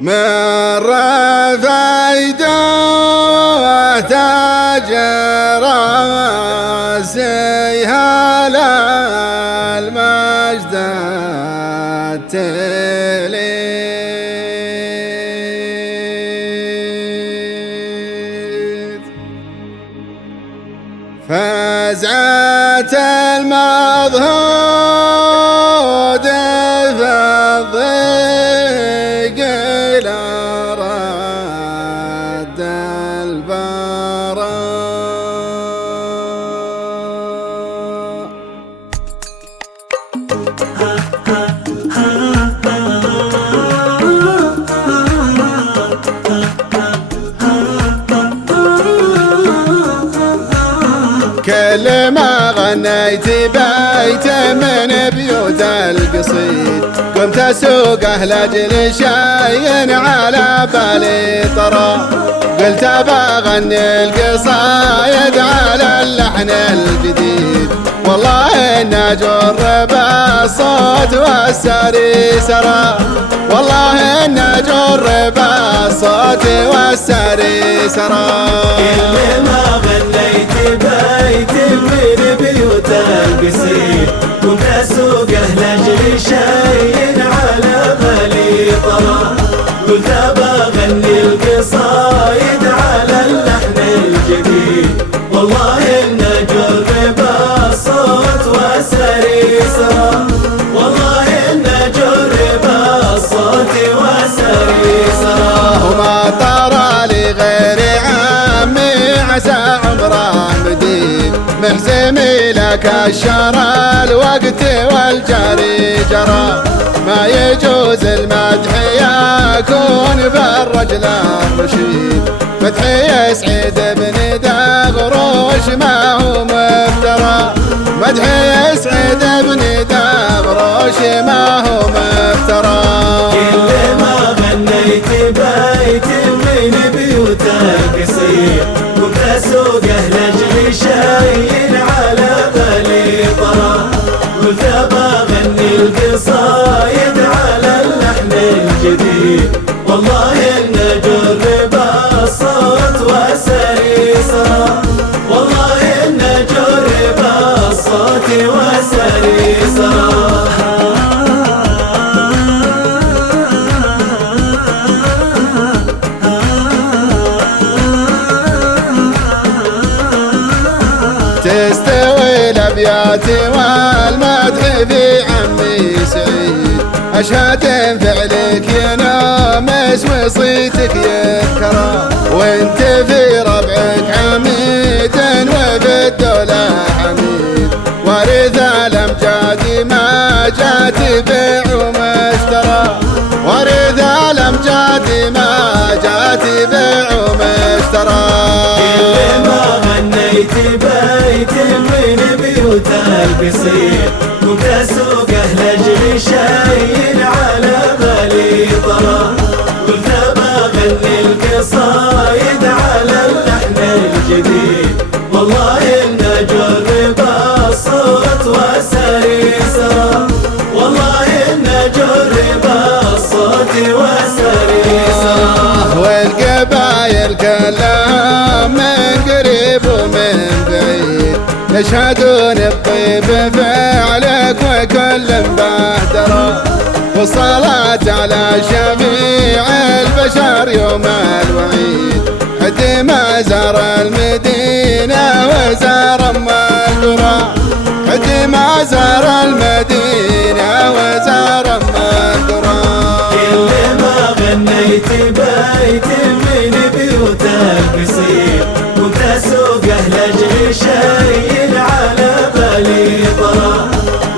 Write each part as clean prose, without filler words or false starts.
من رفيده تاج راسيها للمجد التليد فزعة المضهود في الضيق إلى رد كل ما غنيت بيت من بيوت القصيد قمت اسوقه لاجل شيء على بالي طرى قلت بغني القصايد على اللحن الجديد والله إن أجرب الصوت والسري سرى والله إن أجرب الصوت والسري سرى كل ما غنيت بيت من بيوت القصيد كنت أسوقه لاجل شيء على بالي طرى قلت بغني القصايد على اللحن الجديد والله إن أجرب الصوت والسري سرى والله إن أجرب الصوت والسري سرى وما طرى لغير عمي عسى عمره مديد محزمي لك الشرى الوقت والجري جرى ما يجوز المدح يكون بالرجل الرشيد مدحي يسعد بن دغروش ما هو مفترى مدحي يسعد بن دغروش ما هو مفترى كل ما غنيت بيت من بيوت القصيد كنت أسوقه لاجل شيء على بالي طرى قلت بغني القصايد على اللحن الجديد والله إن أجرب الصوت والسري سرى والله إن أجرب الصوت والسري سرى تستوي الابيات والمدح في عمي سعيد اشهد فعلك ينامس وصيتك يذكره وانت في ربعك حميد وفي الدولة حميد وارث الامجاد ما جات بيع ومشترى وارث الامجاد ما جات بيع ومشترى كل ما غنيت بيت من بيوت القصيد كنت أسوقه لاجل شيء على بالي طرى قلت بغني القصايد على اللحن الجديد والله إن أجرب الصوت والسري سرى والله إن أجرب الصوت والسري سرى والقبايل كلها من قريب ومن بعيد يشهدون الطيب فعلك وكل بهدره والصلاة على شفيع البشر يوم الوعيد حد ما زار المدينة وزار أم القرى حد ما زار المدينة وزار أم القرى كل ما غنيت بيت من بيوت القصيد كنت أسوقه لاجل شيء على بالي طرى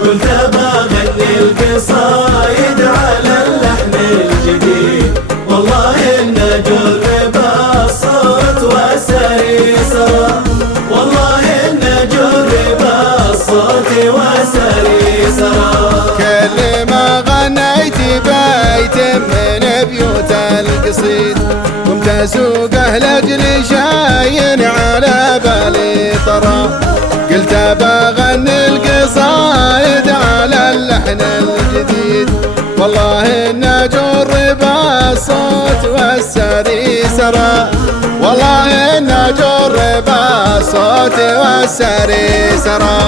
قلت بغني القصايد على اللحن الجديد والله إن أجرب الصوت والسري سرى والله إن أجرب الصوت والسري سرى كل ما غنيت بيت من بيوت القصيد قمت اسوقه لاجل شاين على بالي طرى قلت بغني القصايد على اللحن الجديد والله إن جر بالصوت والسري سرى، والله إن جر بالصوت والسري سرى.